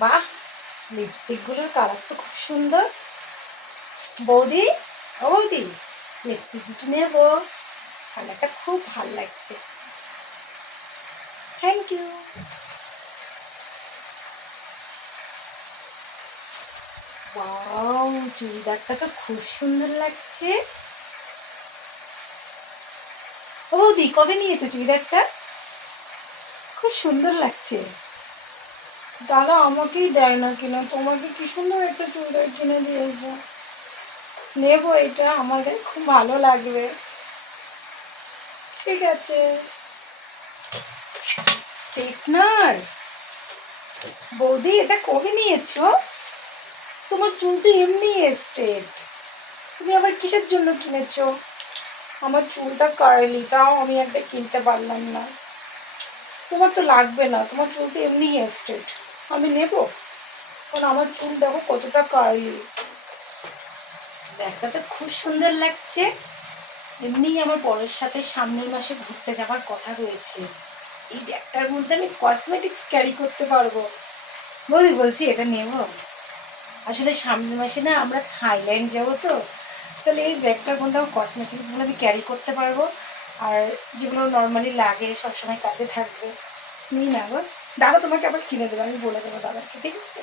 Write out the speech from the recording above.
বাহ, লিপস্টিকগুলোর কালার তো খুব সুন্দর। বৌদি, ও বৌদি, লিপস্টিক দুটো নেবো, কালারটা খুব ভাল লাগছে। Thank you. ওয়াও, চুড়িদারটা তো খুব সুন্দর লাগছে। ও বৌদি, কবে নিয়েছে চুড়িদারটা? খুব সুন্দর লাগছে। দাদা আমাকেই দেয় না কিনা, তোমাকে কি সুন্দর একটা চুড়িদার কিনে দিয়েছে। নেবো, এটা আমাদের খুব ভালো লাগবে। ঠিক আছে। স্ট্রেটনার, বৌদি এটা কবে নিয়েছো? তোমার চুল তো এমনি স্ট্রেট, তুমি আবার কিসের জন্য কিনেছো? আমার চুলটা কার্লি, তাও আমি একটা কিনতে পারলাম না। তোমার তো লাগবে না, তোমার চুল তো এমনি স্ট্রেট। আমি নেবো, কারণ আমার চুল দেখো কতটা কার্লি। ব্যাগটা তো খুব সুন্দর লাগছে। এমনি আমার বরের সাথে সামনের মাসে ঘুরতে যাওয়ার কথা রয়েছে। এই ব্যাগটার মধ্যে আমি কসমেটিক্স ক্যারি করতে পারবো। বৌদি বলছি এটা নেব। আসলে সামনের মাসে না আমরা থাইল্যান্ড যাবো তো, তাহলে এই ব্যাগটার মধ্যে আমার কসমেটিক্সগুলো আমি ক্যারি করতে পারবো। আর যেগুলো নর্মালি লাগে সবসময় কাছে থাকবে। নিই না গো, দাদা তোমাকে আবার কিনে দেবো, আমি বলে দেবো দাদাকে, ঠিক আছে?